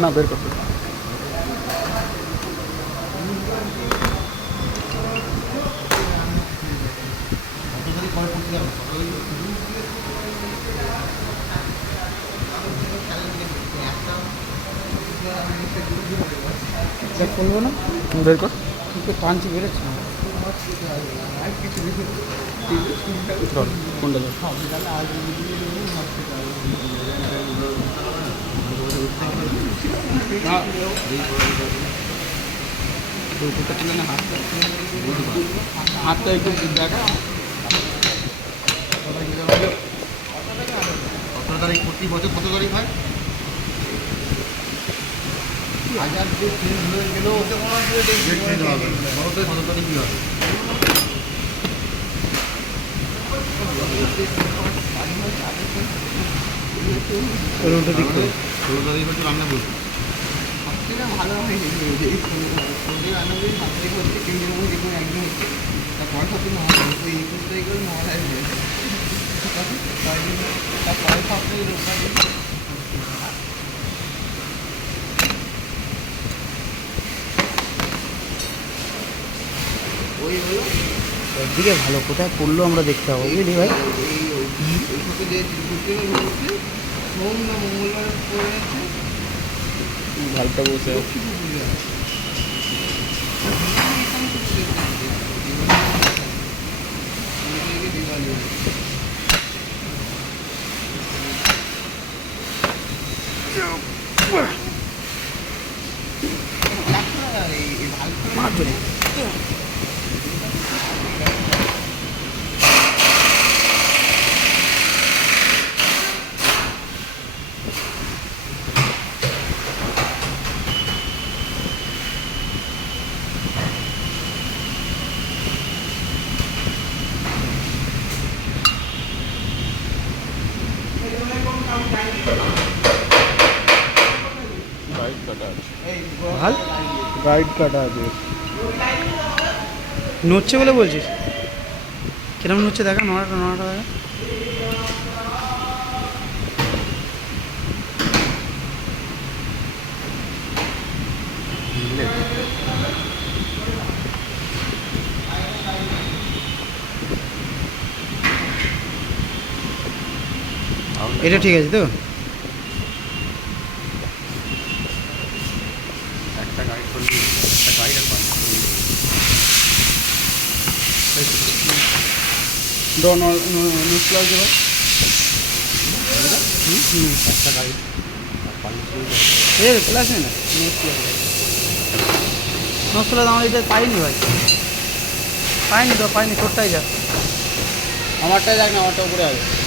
না বের করতে খুলবো না, বের কর পাঞ্চি বেরোচ্ছে না। কোনটা তুলে না হাতটা একটু দেখা কত তারিখ প্রতি বছর কত তারিখ হয়? হাজার যে চেঞ্জ হয়ে গেলেও ডেট চেঞ্জ হবে, কত তারিখ কী হবে? 16 তারিখ হচ্ছে রান্না বলছি। সবথেকে ভালো হয় এই রান্না করি 7 তারিখ হচ্ছে, কিন্তু দেখুন একদিন হচ্ছে, তারপর সব দিন 21 তারিখ করে 9 তারিখ হয়েছে, ঠিক আছে। তারপরে সপ্তাহে রোববার ওই হলো একদিকে ভালো, কোথায় পড়লো আমরা দেখতে পাবো, বুঝলি ভাই। সোম না মঙ্গলবার পড়ে আছে, ভালটা বসে মারজনে ভাল গাইড কাটা আছে নড়ছে বলে বলছিস? কিরম নড়ছে দেখা, নড়াটা নড়াটা দেখা। এটা ঠিক আছে তো? একটা গাইড করলি, একটা গাইড আর পাঁচ করলি। নসলা আছে ভাই একটা গাইড আর পাঁচ এ ক্লাস নেই না নসলা দাম এটা পাইনি ভাই, পাইনি তো পাইনি, তোরটাই যা। আমারটা যাক না, আমারটা উপরে আছে।